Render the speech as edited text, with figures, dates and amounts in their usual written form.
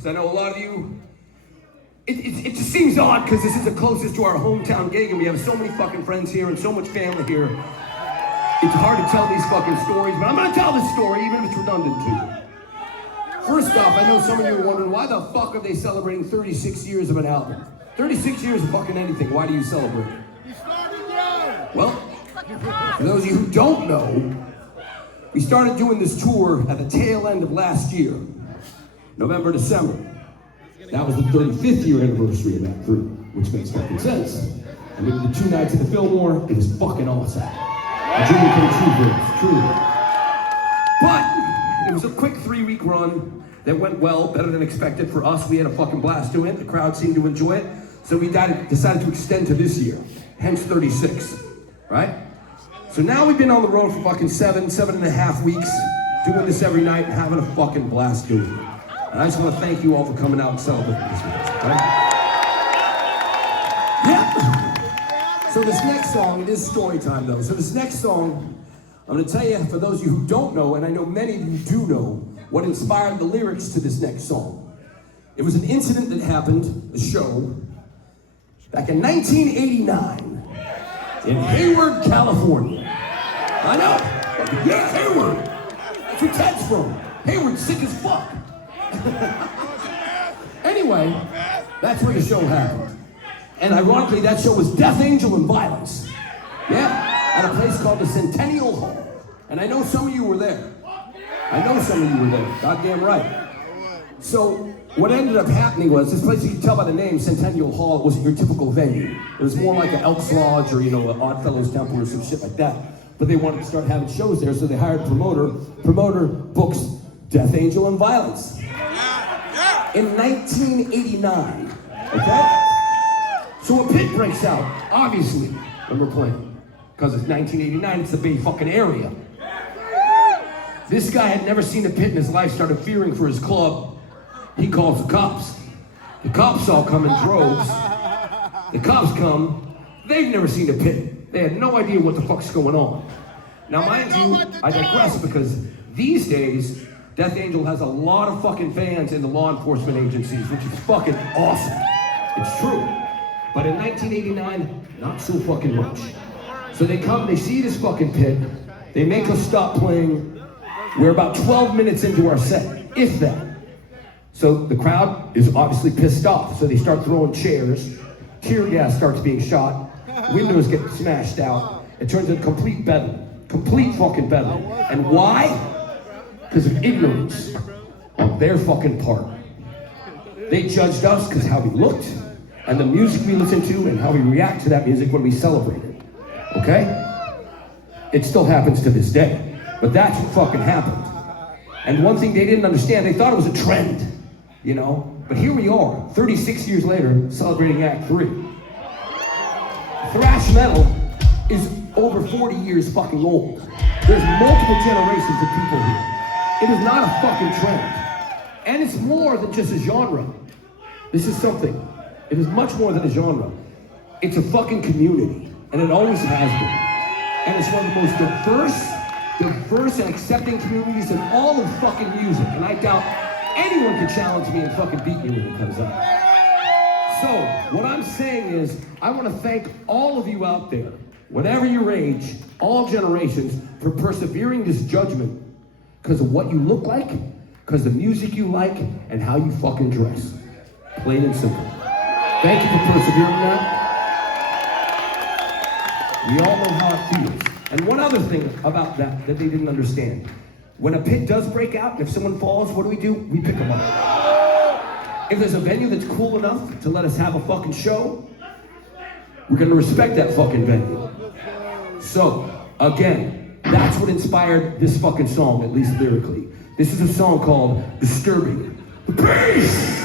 because I know a lot of you, it just seems odd because this is the closest to our hometown gig and we have so many fucking friends here and so much family here. It's hard to tell these fucking stories, but I'm gonna tell this story even if it's redundant to you. First off, I know some of you are wondering, why the fuck are they celebrating 36 years of an album? 36 years of fucking anything, why do you celebrate? Well, for those of you who don't know, we started doing this tour at the tail end of last year, November, December. That was the 35th year anniversary of Act 3, which makes fucking sense. And we did the 2 nights at the Fillmore, it was fucking awesome. A dream came true for us, truly. But it was a quick 3-week run that went well, better than expected for us. We had a fucking blast doing it, the crowd seemed to enjoy it. So we decided to extend to this year, hence 36, right? So now we've been on the road for fucking 7.5 weeks, doing this every night and having a fucking blast doing it. And I just want to thank you all for coming out and celebrating this with us, right? Yeah. So this next song, it is story time though. So this next song, I'm going to tell you, for those of you who don't know, and I know many of you do know, what inspired the lyrics to this next song. It was an incident that happened, a show, back in 1989 in Hayward, California. I know. Yeah, Hayward. That's where Ted's from. Hayward's sick as fuck. Anyway, that's where the show happened. And ironically, that show was Death Angel and Violence. Yeah, at a place called the Centennial Hall. And I know some of you were there. I know some of you were there. Goddamn right. So what ended up happening was, this place, you can tell by the name, Centennial Hall, it wasn't your typical venue. It was more like an Elks Lodge or, you know, an Oddfellows Temple or some shit like that. But they wanted to start having shows there, so they hired a promoter. Promoter books Death Angel and Violence. In 1989, okay? So a pit breaks out, obviously, when we're playing. Because it's 1989, it's the Bay fucking area. This guy had never seen a pit in his life, started fearing for his club. He calls the cops. The cops all come in droves. The cops come, they've never seen a pit. They had no idea what the fuck's going on. Now mind you, I digress because these days, Death Angel has a lot of fucking fans in the law enforcement agencies, which is fucking awesome. It's true. But in 1989, not so fucking much. So they come, they see this fucking pit, they make us stop playing. We're about 12 minutes into our set, if that. So the crowd is obviously pissed off, so they start throwing chairs, tear gas starts being shot, windows get smashed out, it turns into complete bedlam, complete fucking bedlam. And why? Because of ignorance on their fucking part. They judged us because how we looked, and the music we listened to, and how we react to that music when we celebrate it, okay? It still happens to this day. But that's what fucking happened. And one thing they didn't understand, they thought it was a trend, you know? But here we are, 36 years later, celebrating Act 3. Thrash metal is over 40 years fucking old. There's multiple generations of people here. It is not a fucking trend. And it's more than just a genre. This is something. It is much more than a genre. It's a fucking community, and it always has been. And it's one of the most diverse and accepting communities in all of fucking music, and I doubt anyone can challenge me and fucking beat me when it comes up. So, what I'm saying is, I want to thank all of you out there, whatever your age, all generations, for persevering this judgment because of what you look like, because of the music you like, and how you fucking dress. Plain and simple. Thank you for persevering that. We all know how it feels. And one other thing about that they didn't understand. When a pit does break out, and if someone falls, what do? We pick them up. If there's a venue that's cool enough to let us have a fucking show, we're gonna respect that fucking venue. So, again, that's what inspired this fucking song, at least lyrically. This is a song called Disturbing the Peace!